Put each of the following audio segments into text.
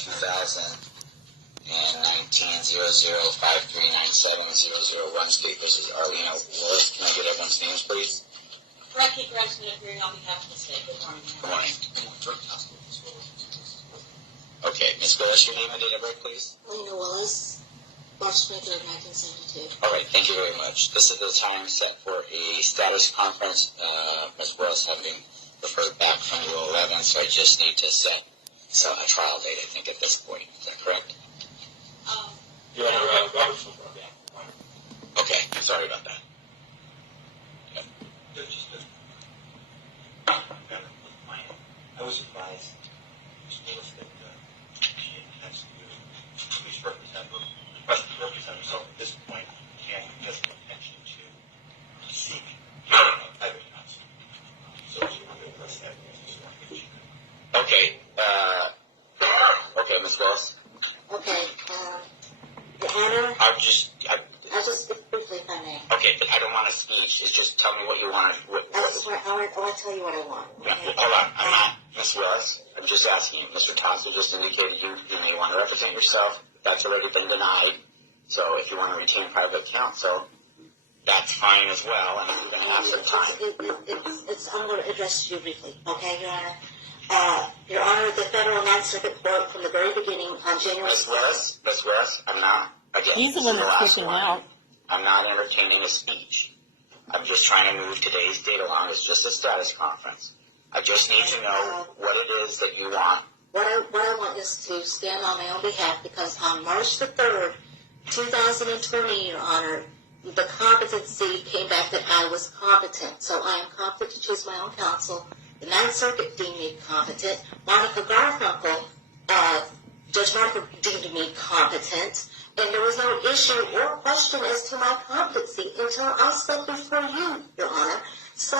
2019-005397-001 State versus Arlena Willis. Can I get everyone's names, please? Rick Tosto herein on behalf of the state. Good morning. Good morning. Rick Tosto. Okay, Ms. Willis, your name and date of birth, please. Arlena Willis, March 23rd, 1972. All right, thank you very much. This is the time set for a status conference. Ms. Willis having been referred back from Rule 11, so I just need to set a trial date, I think, at this point. Is that correct? Your Honor, Robert's from Broadband. Okay, sorry about that. I was advised that she intends to please represent herself at this point and has the intention to seek private counsel. So she will address that. Okay, Ms. Willis. Okay, Your Honor, I'll just briefly, if I may. Okay, but I don't want a speech. It's just tell me what you want. I want to tell you what I want. Yeah, hold on. I'm not Ms. Willis. I'm just asking you. Mr. Tosto just indicated you may want to represent yourself. That's already been denied. So if you want to retain private counsel, that's fine as well. And if you're going to have some time. I'm going to address you briefly. Okay, Your Honor? Your Honor, the Federal Ninth Circuit Court from the very beginning on January 2nd. Ms. Willis, I'm not. Again, he's the one that's pushing out. I'm not entertaining a speech. I'm just trying to move today's date along. It's just a status conference. I just need to know what it is that you want. What I want is to stand on my own behalf because on March the 3rd, 2020, Your Honor, the competency came back that I was competent. So I am competent to choose my own counsel. The Ninth Circuit deemed me competent. Monica Garfunkel, Judge Monica deemed me competent. And there was no issue or question as to my competency until I stepped before you, Your Honor. So,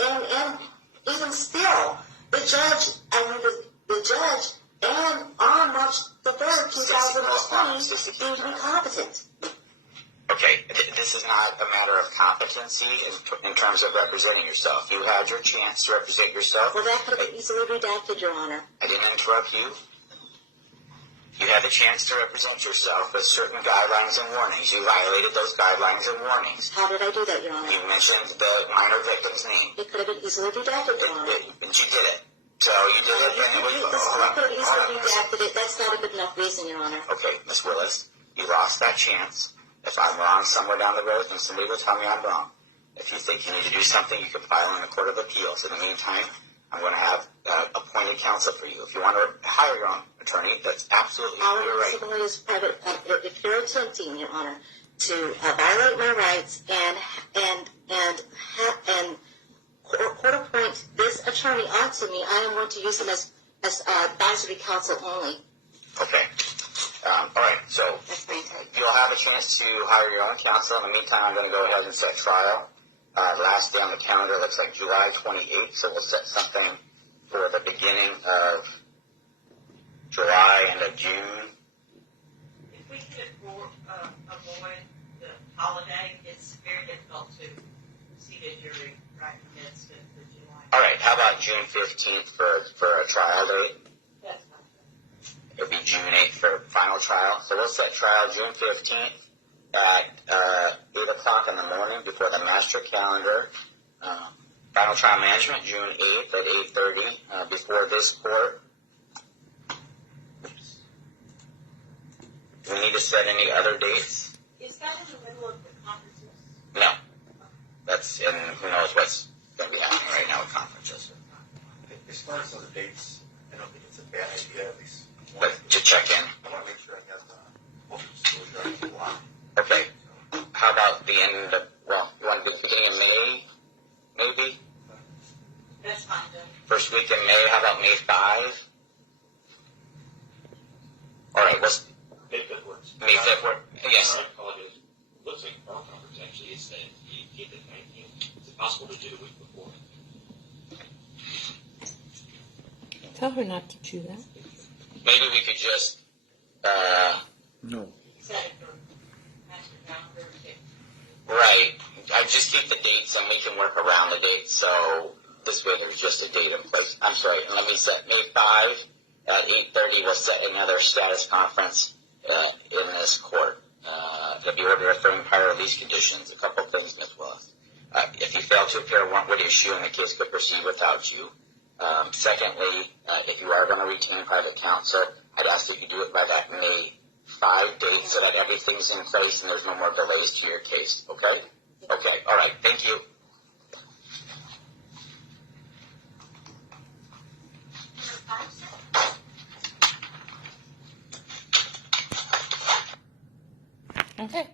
and even still, the judge and on March the 3rd, 2020, deemed me competent. Okay, this is not a matter of competency in terms of representing yourself. You had your chance to represent yourself. Well, that could have been easily redacted, Your Honor. I didn't interrupt you. You had the chance to represent yourself with certain guidelines and warnings. You violated those guidelines and warnings. How did I do that, Your Honor? You mentioned the minor victim's name. It could have been easily redacted, Your Honor. But you did it. So you did it. Could have easily redacted it. That's not a good enough reason, Your Honor. Okay, Ms. Willis, you lost that chance. If I'm wrong somewhere down the road, then somebody will tell me I'm wrong. If you think you need to do something, you can file in the Court of Appeals. In the meantime, I'm going to have appointed counsel for you. If you want to hire your own attorney, that's absolutely your right. If you're attempting, Your Honor, to violate my rights and court appoint this attorney onto me, I am going to use him as advisory counsel only. Okay. All right. So you'll have a chance to hire your own counsel. In the meantime, I'm going to go ahead and set trial. Last day on the calendar looks like July 28th, so we'll set something for the beginning of July and of June. If we could avoid the holiday, it's very difficult to see the jury right in the midst of the July. All right, how about June 15th for a trial date? That's fine. It'll be June 8th for final trial. So we'll set trial June 15th at 8 o'clock in the morning before the master calendar. Final trial management, June 8th at 8:30 before this court. Do we need to set any other dates? Is that in the middle of the conferences? No. That's in, who knows what's going to be happening right now with conferences. As far as other dates, I don't think it's a bad idea, at least. But to check in. I want to make sure I have the open disclosure on the block. Okay. How about the end of, you want to do the beginning of May, maybe? That's fine, then. First week in May, how about May 5? All right, what's May 5th works. May 5th work? Yes. Holiday looks like our conference actually is the 18th and 19th. Is it possible to do the week before? Tell her not to do that. Maybe we could just, No. Set it for master calendar. right, I just keep the dates and we can work around the dates, so this way there's just a date in place. I'm sorry, let me set May 5 At 8:30, we'll set another status conference in this court. If you were to referring prior release conditions, a couple of things, Ms. Willis. If you fail to appear, warrant would issue and the case could proceed without you. Secondly, if you are going to retain private counsel, I'd ask that you do it by that May 5 date so that everything's in place and there's no more delays to your case. Okay? Okay. All right. Thank you. Okay.